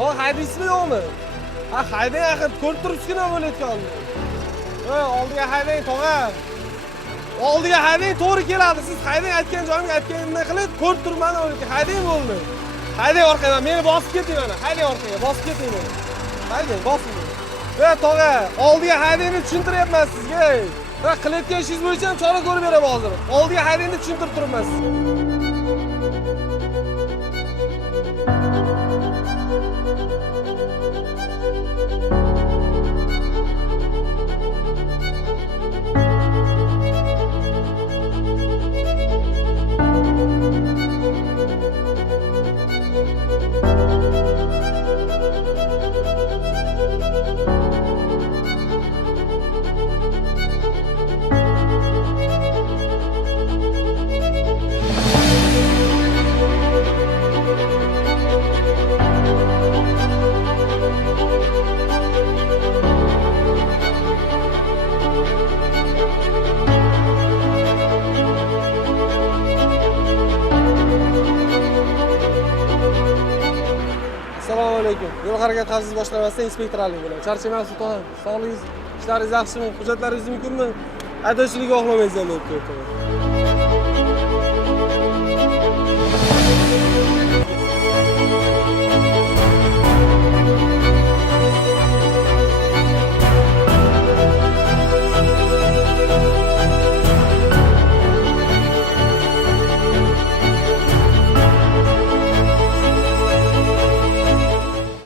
Tog'a haydaysizmi yo'qmi? Ha, haydang axir, ko'rib turibsizmi bo'layotganini. Oldiga haydang tog'a. Oldiga haydang, to'g'ri keladi. Siz haydang, aytgan joyimga aytganimni qilib, ko'rib turibman o'zi. Haydang bo'ldi. Haydang orqadan, meni bosib keting mana. Haydang orqaga, bosib keting meni. Haydang, bosing. Tog'a, oldiga haydangni tushuntiryapman sizga. Va qilayotgan ishingiz bo'yicha ham chora ko'rib beraman hozir. Oldiga haydangni tushuntirib turibman sizga. Assalomu alaykum. Yo'l harakat xavfsizlik boshqarmasida inspektorlik bo'laman. Charchamayapsiz, tog'a. Sog'ligingiz, ishlaringiz yaxshimi? Hujjatlaringiz mumkinmi? Haydovchilik guvohnomangiz ham bo'lib turibdi.